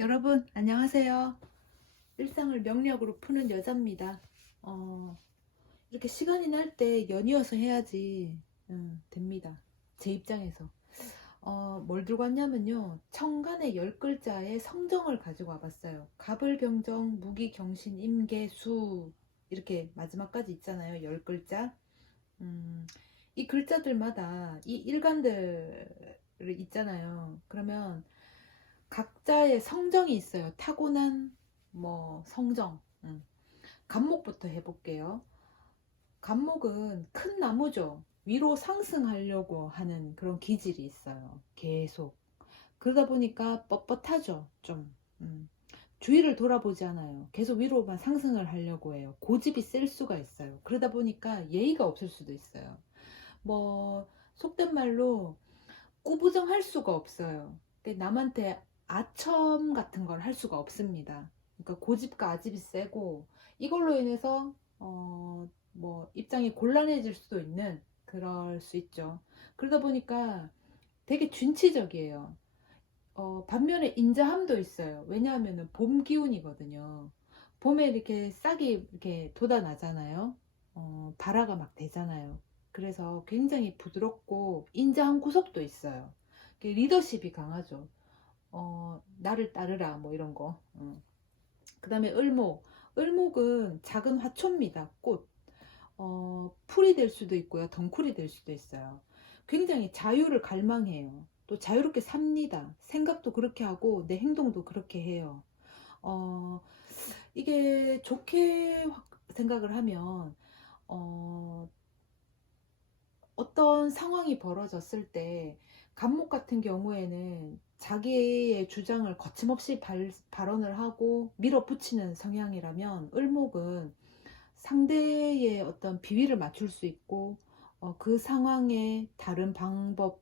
여러분 안녕하세요. 일상을 명력으로 푸는 여자입니다. 이렇게 시간이 날 때 연이어서 해야지 됩니다. 제 입장에서. 뭘 들고 왔냐면요. 청간의 10글자의 성정을 가지고 와봤어요. 갑을병정, 무기경신, 임계수 이렇게 마지막까지 있잖아요. 10글자. 음, 이 글자들마다 이 일간들을 있잖아요. 그러면 각자의 성정이 있어요. 타고난 뭐 성정. 간목부터 해볼게요. 간목은 큰 나무죠. 위로 상승하려고 하는 그런 기질이 있어요. 계속. 그러다 보니까 뻣뻣하죠. 좀. 주위를 돌아보지 않아요. 계속 위로만 상승을 하려고 해요. 고집이 셀 수가 있어요. 그러다 보니까 예의가 없을 수도 있어요. 뭐 속된 말로 꾸부정할 수가 없어요. 남한테 아첨 같은 걸 할 수가 없습니다. 그러니까 고집과 아집이 세고 이걸로 인해서 뭐 입장이 곤란해질 수도 있는 그럴 수 있죠. 그러다 보니까 되게 준치적이에요. 반면에 인자함도 있어요. 왜냐하면 봄 기운이거든요. 봄에 이렇게 싹이 이렇게 돋아나잖아요. 발화가 막 되잖아요. 그래서 굉장히 부드럽고 인자한 구석도 있어요. 리더십이 강하죠. 나를 따르라 뭐 이런 거. 그 다음에 을목. 을목은 작은 화초입니다. 꽃. 풀이 될 수도 있고요. 덩쿨이 될 수도 있어요. 굉장히 자유를 갈망해요. 또 자유롭게 삽니다. 생각도 그렇게 하고 내 행동도 그렇게 해요. 어, 이게 좋게 생각을 하면 어, 어떤 상황이 벌어졌을 때 간목 같은 경우에는 자기의 주장을 거침없이 발언을 하고 밀어붙이는 성향이라면 을목은 상대의 어떤 비위를 맞출 수 있고 그 상황에 다른 방법을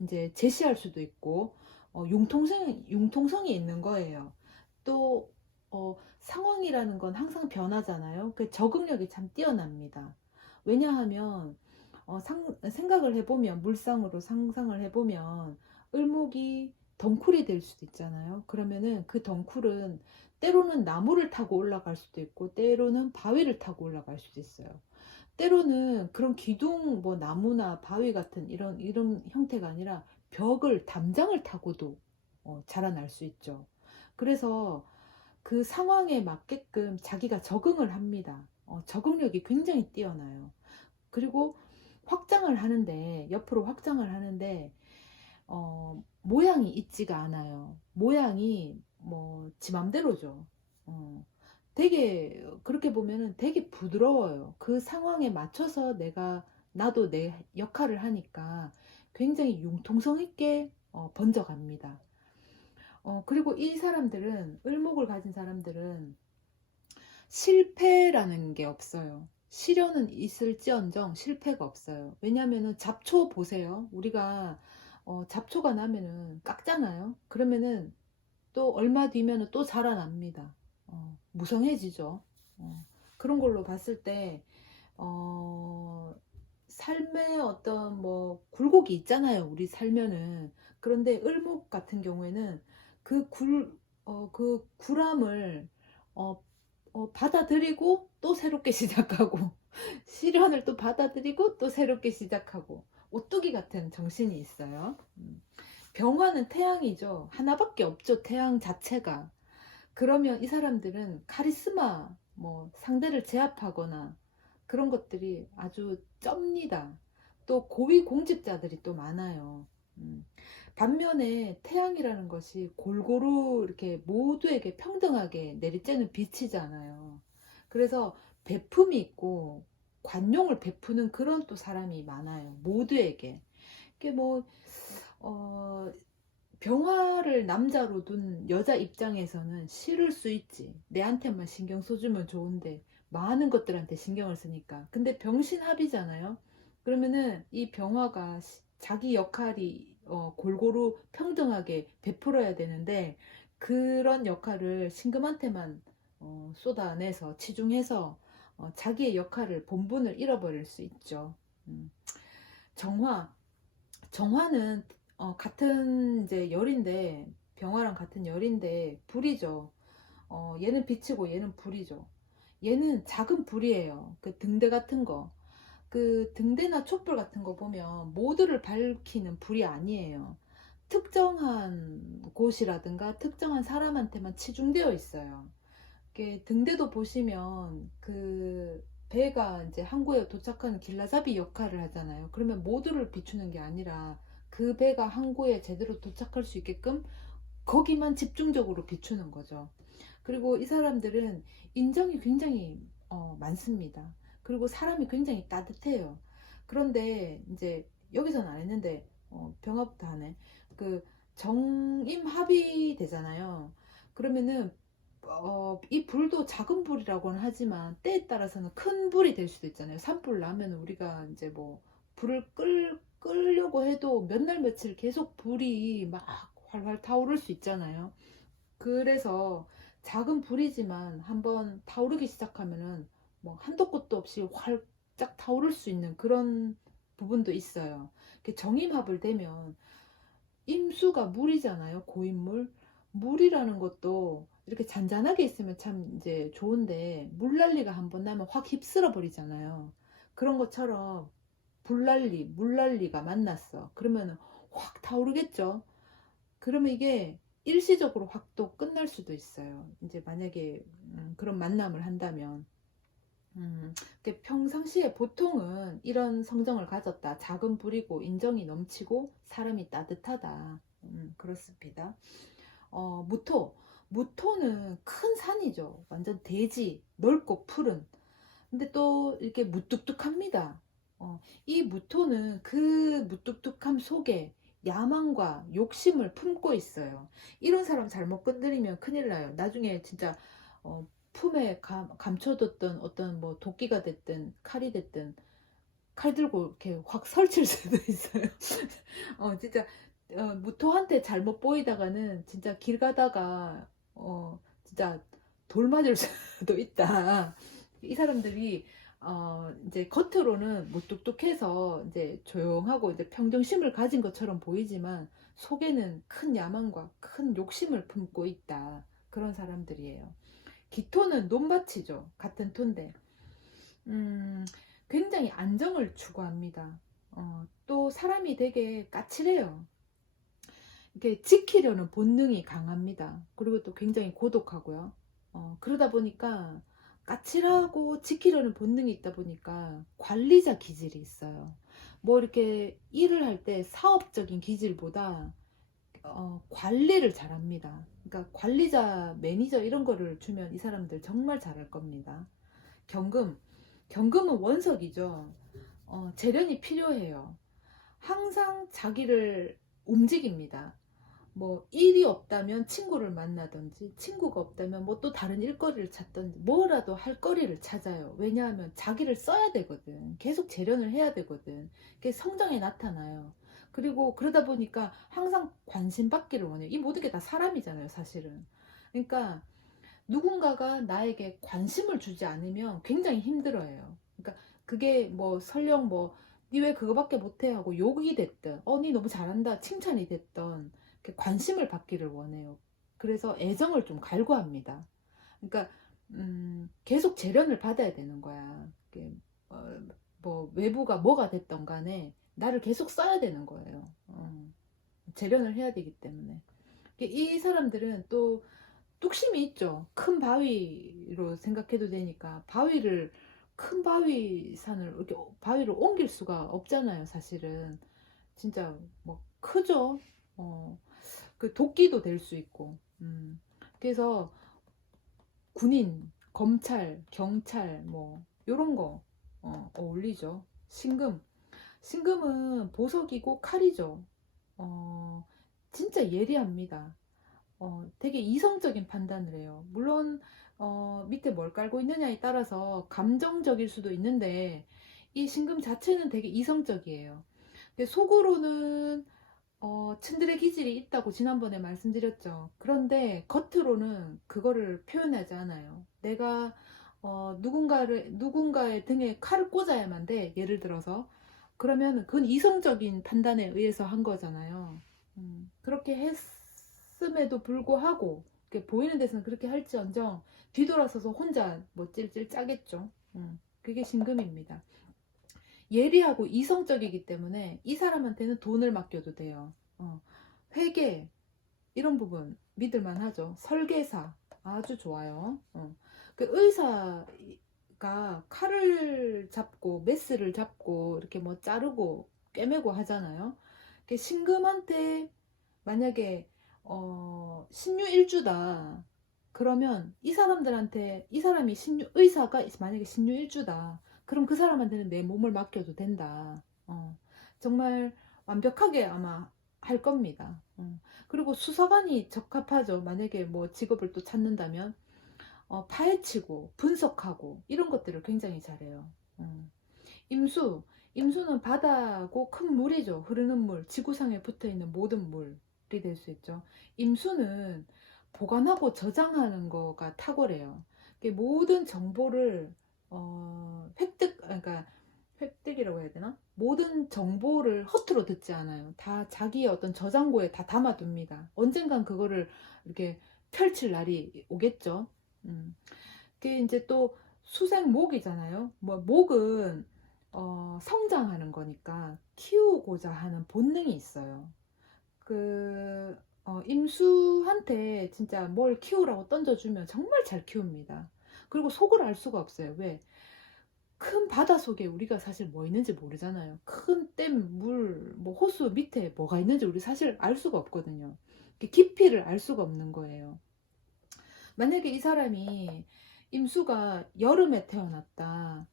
이제 제시할 수도 있고 융통성이 있는 거예요. 또 상황이라는 건 항상 변하잖아요. 그 적응력이 참 뛰어납니다. 왜냐하면 생각을 해보면 물상으로 상상을 해보면 을목이 덩쿨이 될 수도 있잖아요. 그러면은 그 덩쿨은 때로는 나무를 타고 올라갈 수도 있고 때로는 바위를 타고 올라갈 수도 있어요. 때로는 그런 기둥 뭐 나무나 바위 같은 이런 형태가 아니라 벽을 담장을 타고도 자라날 수 있죠. 그래서 그 상황에 맞게끔 자기가 적응을 합니다. 적응력이 굉장히 뛰어나요. 그리고 확장을 하는데 옆으로 확장을 하는데 모양이 있지가 않아요. 모양이 뭐 지 맘대로죠. 어, 되게 그렇게 보면은 되게 부드러워요. 그 상황에 맞춰서 나도 내 역할을 하니까 굉장히 융통성 있게 번져갑니다. 그리고 이 사람들은 을목을 가진 사람들은 실패라는 게 없어요. 시련은 있을지언정 실패가 없어요. 왜냐면은 잡초 보세요. 우리가 잡초가 나면은 깎잖아요. 그러면은 또 얼마 뒤면은 또 자라납니다. 무성해지죠. 그런 걸로 봤을 때 어, 삶의 어떤 뭐 굴곡이 있잖아요. 우리 살면은. 그런데 을목 같은 경우에는 그 그 굴함을 어, 받아들이고 또 새롭게 시작하고 시련을 또 받아들이고 또 새롭게 시작하고 오뚜기 같은 정신이 있어요. 병화는 태양이죠. 하나밖에 없죠. 태양 자체가. 그러면 이 사람들은 카리스마, 뭐 상대를 제압하거나 그런 것들이 아주 쩝니다. 또 고위 공직자들이 또 많아요. 음. 반면에 태양이라는 것이 골고루 이렇게 모두에게 평등하게 내리쬐는 빛이잖아요. 그래서 베품이 있고 관용을 베푸는 그런 또 사람이 많아요. 모두에게. 이게 뭐 어, 병화를 남자로 둔 여자 입장에서는 싫을 수 있지. 내한테만 신경 써주면 좋은데 많은 것들한테 신경을 쓰니까. 근데 병신합이잖아요. 그러면은 이 병화가 자기 역할이 골고루 평등하게 베풀어야 되는데 그런 역할을 신금한테만 쏟아내서 치중해서 자기의 역할을 본분을 잃어버릴 수 있죠. 음. 정화 정화는 같은 이제 열인데 병화랑 같은 열인데 불이죠. 얘는 빛이고 얘는 불이죠. 얘는 작은 불이에요. 그 등대 같은 거. 그 등대나 촛불 같은 거 보면 모두를 밝히는 불이 아니에요. 특정한 곳이라든가 특정한 사람한테만 치중되어 있어요. 이게 등대도 보시면 그 배가 이제 항구에 도착하는 길라잡이 역할을 하잖아요. 그러면 모두를 비추는 게 아니라 그 배가 항구에 제대로 도착할 수 있게끔 거기만 집중적으로 비추는 거죠. 그리고 이 사람들은 인정이 굉장히 많습니다. 그리고 사람이 굉장히 따뜻해요. 그런데 이제 여기서는 안 했는데 병합도 하네. 그 정임합이 되잖아요. 그러면은 이 불도 작은 불이라고는 하지만 때에 따라서는 큰 불이 될 수도 있잖아요. 산불 나면 우리가 이제 뭐 불을 끌려고 해도 몇 날 며칠 계속 불이 막 활활 타오를 수 있잖아요. 그래서 작은 불이지만 한번 타오르기 시작하면은 뭐 한도 끝도 없이 활짝 타오를 수 있는 그런 부분도 있어요. 정임합을 되면 임수가 물이잖아요. 고인물. 물이라는 것도 이렇게 잔잔하게 있으면 참 이제 좋은데 물난리가 한번 나면 확 휩쓸어 버리잖아요. 그런 것처럼 불난리, 물난리가 만났어. 그러면 확 타오르겠죠. 그러면 이게 일시적으로 확 또 끝날 수도 있어요. 이제 만약에 그런 만남을 한다면. 평상시에 보통은 이런 성정을 가졌다. 작은 불이고 인정이 넘치고 사람이 따뜻하다. 그렇습니다. 무토. 무토는 큰 산이죠. 완전 대지, 넓고 푸른. 근데 또 이렇게 무뚝뚝합니다. 이 무토는 그 무뚝뚝함 속에 야망과 욕심을 품고 있어요. 이런 사람 잘못 건드리면 큰일 나요. 나중에 진짜 품에 감춰뒀던 어떤 뭐 도끼가 됐든 칼이 됐든 칼 들고 이렇게 확 설칠 수도 있어요. 진짜 무토한테 잘못 보이다가는 진짜 길 가다가 진짜 돌 맞을 수도 있다. 이 사람들이 이제 겉으로는 무뚝뚝해서 이제 조용하고 이제 평정심을 가진 것처럼 보이지만 속에는 큰 야망과 큰 욕심을 품고 있다. 그런 사람들이에요. 기토는 논밭이죠. 같은 토인데. 굉장히 안정을 추구합니다. 또 사람이 되게 까칠해요. 이렇게 지키려는 본능이 강합니다. 그리고 또 굉장히 고독하고요. 그러다 보니까 까칠하고 지키려는 본능이 있다 보니까 관리자 기질이 있어요. 뭐 이렇게 일을 할 때 사업적인 기질보다 관리를 잘합니다. 그러니까 관리자, 매니저 이런 거를 주면 이 사람들 정말 잘할 겁니다. 경금. 경금은 원석이죠. 재련이 필요해요. 항상 자기를 움직입니다. 뭐 일이 없다면 친구를 만나든지 친구가 없다면 뭐 또 다른 일거리를 찾든지 뭐라도 할 거리를 찾아요. 왜냐하면 자기를 써야 되거든. 계속 재련을 해야 되거든. 그게 성장에 나타나요. 그리고 그러다 보니까 항상 관심 받기를 원해요. 이 모든 게 다 사람이잖아요, 사실은. 그러니까 누군가가 나에게 관심을 주지 않으면 굉장히 힘들어해요. 그러니까 그게 뭐 설령 뭐 니 왜 그거밖에 못해 하고 욕이 됐든 니 너무 잘한다 칭찬이 됐던 관심을 받기를 원해요. 그래서 애정을 좀 갈구합니다. 그러니까 계속 재련을 받아야 되는 거야. 어, 뭐 외부가 뭐가 됐던 간에 나를 계속 써야 되는 거예요. 재련을 해야 되기 때문에. 이 사람들은 또 뚝심이 있죠. 큰 바위로 생각해도 되니까 큰 바위 산을 이렇게 바위를 옮길 수가 없잖아요, 사실은. 진짜 뭐 크죠. 그 도끼도 될 수 있고. 그래서 군인, 검찰, 경찰 뭐 요런 거 어울리죠. 신금. 신금은 보석이고 칼이죠. 진짜 예리합니다. 되게 이성적인 판단을 해요. 물론 밑에 뭘 깔고 있느냐에 따라서 감정적일 수도 있는데 이 신금 자체는 되게 이성적이에요. 근데 속으로는 츤드레 기질이 있다고 지난번에 말씀드렸죠. 그런데 겉으로는 그거를 표현하지 않아요. 내가 누군가의 등에 칼을 꽂아야만 돼. 예를 들어서. 그러면 그건 이성적인 판단에 의해서 한 거잖아요. 그렇게 있음에도 불구하고 보이는 데서는 그렇게 할지언정 뒤돌아서서 혼자 뭐 찔찔 짜겠죠. 그게 신금입니다. 예리하고 이성적이기 때문에 이 사람한테는 돈을 맡겨도 돼요. 회계 이런 부분 믿을만 하죠. 설계사 아주 좋아요. 그 의사가 칼을 잡고 메스를 잡고 이렇게 뭐 자르고 꿰매고 하잖아요. 신금한테 만약에 신유일주다 그러면 이 사람들한테 이 사람이 의사가 만약에 신유일주다 그럼 그 사람한테는 내 몸을 맡겨도 된다. 정말 완벽하게 아마 할 겁니다. 그리고 수사관이 적합하죠. 만약에 뭐 직업을 또 찾는다면 파헤치고 분석하고 이런 것들을 굉장히 잘해요. 임수, 임수는 바다고 큰 물이죠. 흐르는 물, 지구상에 붙어있는 모든 물이 될 수 있죠. 임수는 보관하고 저장하는 거가 탁월해요. 모든 정보를 그러니까 획득이라고 해야 되나? 모든 정보를 허투루 듣지 않아요. 다 자기의 어떤 저장고에 다 담아둡니다. 언젠간 그거를 이렇게 펼칠 날이 오겠죠. 그게 이제 또 수생목이잖아요. 뭐 목은 성장하는 거니까 키우고자 하는 본능이 있어요. 임수한테 진짜 뭘 키우라고 던져주면 정말 잘 키웁니다. 그리고 속을 알 수가 없어요. 왜? 큰 바다 속에 우리가 사실 뭐 있는지 모르잖아요. 큰 댐, 물, 뭐 호수 밑에 뭐가 있는지 우리 사실 알 수가 없거든요. 깊이를 알 수가 없는 거예요. 만약에 이 사람이 임수가 여름에 태어났다.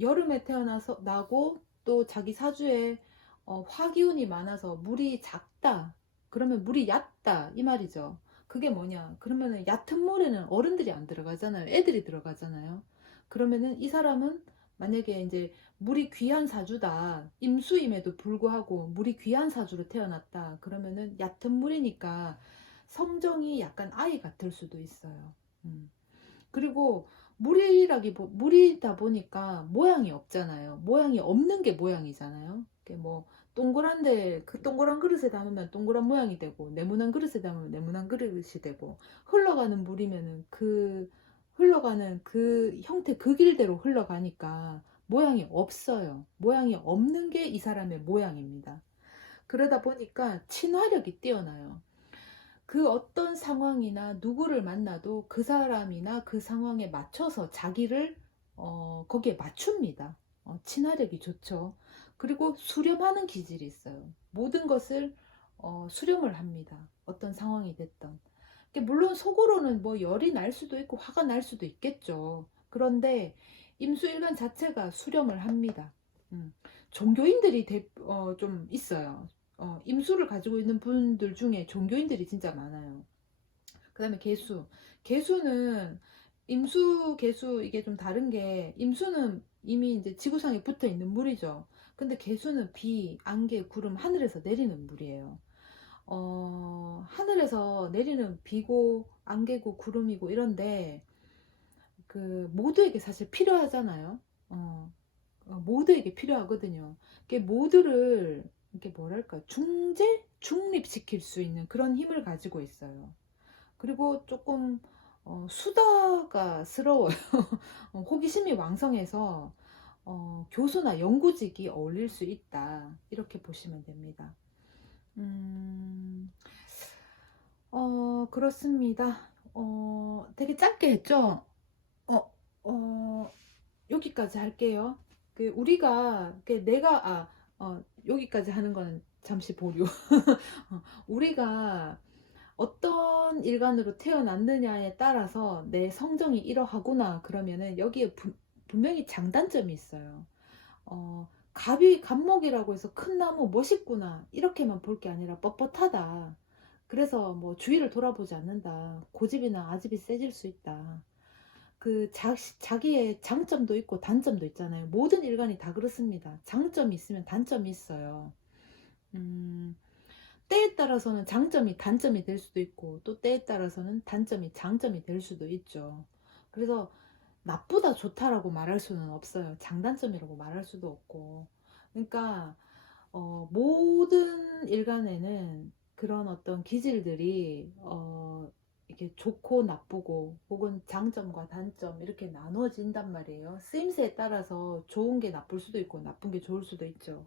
여름에 태어나서 나고 또 자기 사주에 화기운이 많아서 물이 작다. 그러면 물이 얕다 이 말이죠. 그게 뭐냐? 그러면은 얕은 물에는 어른들이 안 들어가잖아요. 애들이 들어가잖아요. 그러면은 이 사람은 만약에 이제 물이 귀한 사주다. 임수임에도 불구하고 물이 귀한 사주로 태어났다. 그러면은 얕은 물이니까 성정이 약간 아이 같을 수도 있어요. 그리고 물이다 보니까 모양이 없잖아요. 모양이 없는 게 모양이잖아요. 뭐 동그란데 그 동그란 그릇에 담으면 동그란 모양이 되고 네모난 그릇에 담으면 네모난 그릇이 되고 흘러가는 물이면은 그 흘러가는 그 형태 그 길대로 흘러가니까 모양이 없어요. 모양이 없는 게 이 사람의 모양입니다. 그러다 보니까 친화력이 뛰어나요. 그 어떤 상황이나 누구를 만나도 그 사람이나 그 상황에 맞춰서 자기를 거기에 맞춥니다. 친화력이 좋죠. 그리고 수렴하는 기질이 있어요. 모든 것을 수렴을 합니다. 어떤 상황이 됐던. 물론 속으로는 뭐 열이 날 수도 있고 화가 날 수도 있겠죠. 그런데 임수일간 자체가 수렴을 합니다. 종교인들이 좀 있어요. 임수를 가지고 있는 분들 중에 종교인들이 진짜 많아요. 그 다음에 개수. 개수는 임수, 개수 이게 좀 다른 게 임수는 이미 이제 지구상에 붙어 있는 물이죠. 근데 개수는 비, 안개, 구름, 하늘에서 내리는 물이에요. 하늘에서 내리는 비고 안개고 구름이고 이런데 그 모두에게 사실 필요하잖아요. 모두에게 필요하거든요. 모두를 이렇게 뭐랄까 중립시킬 수 있는 그런 힘을 가지고 있어요. 그리고 조금 수다가스러워요. 호기심이 왕성해서 교수나 연구직이 어울릴 수 있다. 이렇게 보시면 됩니다. 그렇습니다. 되게 짧게 했죠? 어, 여기까지 할게요. 우리가, 여기까지 하는 거는 잠시 보류. 우리가 어떤 일간으로 태어났느냐에 따라서 내 성정이 이러하구나 그러면은 여기에 분명히 장단점이 있어요. 갑목이라고 해서 큰 나무 멋있구나 이렇게만 볼 게 아니라 뻣뻣하다. 그래서 뭐 주위를 돌아보지 않는다. 고집이나 아집이 세질 수 있다. 자기의 장점도 있고 단점도 있잖아요. 모든 일간이 다 그렇습니다. 장점이 있으면 단점이 있어요. 때에 따라서는 장점이 단점이 될 수도 있고 또 때에 따라서는 단점이 장점이 될 수도 있죠. 그래서 나쁘다 좋다라고 말할 수는 없어요. 장단점이라고 말할 수도 없고. 그러니까 모든 일간에는 그런 어떤 기질들이 이렇게 좋고 나쁘고 혹은 장점과 단점 이렇게 나누어진단 말이에요. 쓰임새에 따라서 좋은 게 나쁠 수도 있고 나쁜 게 좋을 수도 있죠.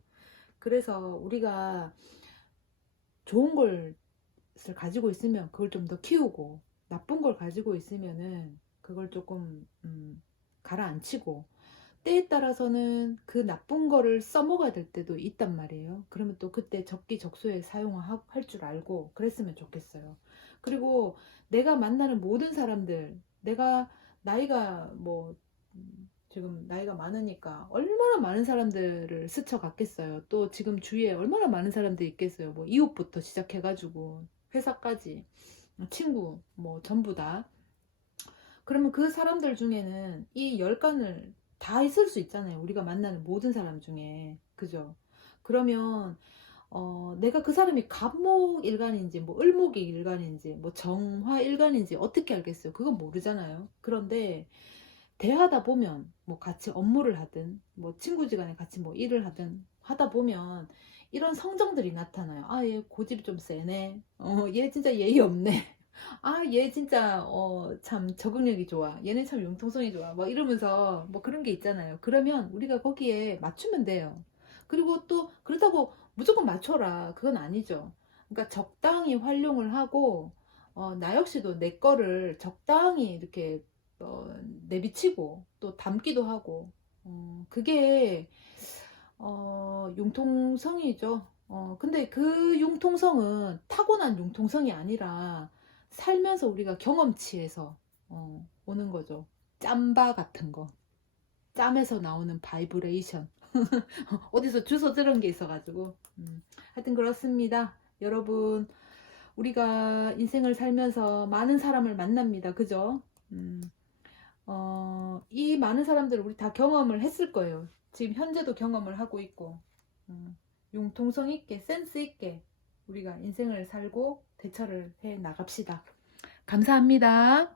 그래서 우리가 좋은 것을 가지고 있으면 그걸 좀 더 키우고, 나쁜 걸 가지고 있으면은 그걸 조금 가라앉히고, 때에 따라서는 그 나쁜 거를 써먹어야 될 때도 있단 말이에요. 그러면 또 그때 적기적소에 사용할 줄 알고 그랬으면 좋겠어요. 그리고 내가 만나는 모든 사람들, 내가 나이가 뭐 지금 나이가 많으니까 얼마나 많은 사람들을 스쳐갔겠어요. 또 지금 주위에 얼마나 많은 사람들이 있겠어요. 뭐 이웃부터 시작해가지고 회사까지, 친구 뭐 전부 다. 그러면 그 사람들 중에는 이 열간을 다 있을 수 있잖아요. 우리가 만나는 모든 사람 중에. 그죠? 그러면 내가 그 사람이 갑목일간인지 뭐 을목일간인지 뭐 정화일간인지 어떻게 알겠어요? 그건 모르잖아요. 그런데 대하다 보면 뭐 같이 업무를 하든 뭐 친구지간에 같이 뭐 일을 하든 하다 보면 이런 성정들이 나타나요. 아, 얘 고집이 좀 세네. 얘 진짜 예의 없네. 아, 얘 진짜 참 적응력이 좋아. 얘는 참 융통성이 좋아. 뭐 이러면서 뭐 그런 게 있잖아요. 그러면 우리가 거기에 맞추면 돼요. 그리고 또 그렇다고 무조건 맞춰라. 그건 아니죠. 그러니까 적당히 활용을 하고 나 역시도 내 거를 적당히 이렇게 어, 내비치고 또 담기도 하고 그게 융통성이죠. 근데 그 융통성은 타고난 융통성이 아니라 살면서 우리가 경험치에서 오는 거죠. 짬바 같은 거. 짬에서 나오는 바이브레이션. 어디서 주워 들은 게 있어가지고. 하여튼 그렇습니다. 여러분, 우리가 인생을 살면서 많은 사람을 만납니다. 그죠? 음, 이 많은 사람들을 우리 다 경험을 했을 거예요. 지금 현재도 경험을 하고 있고, 융통성 있게, 센스 있게 우리가 인생을 살고 대처를 해 나갑시다. 감사합니다.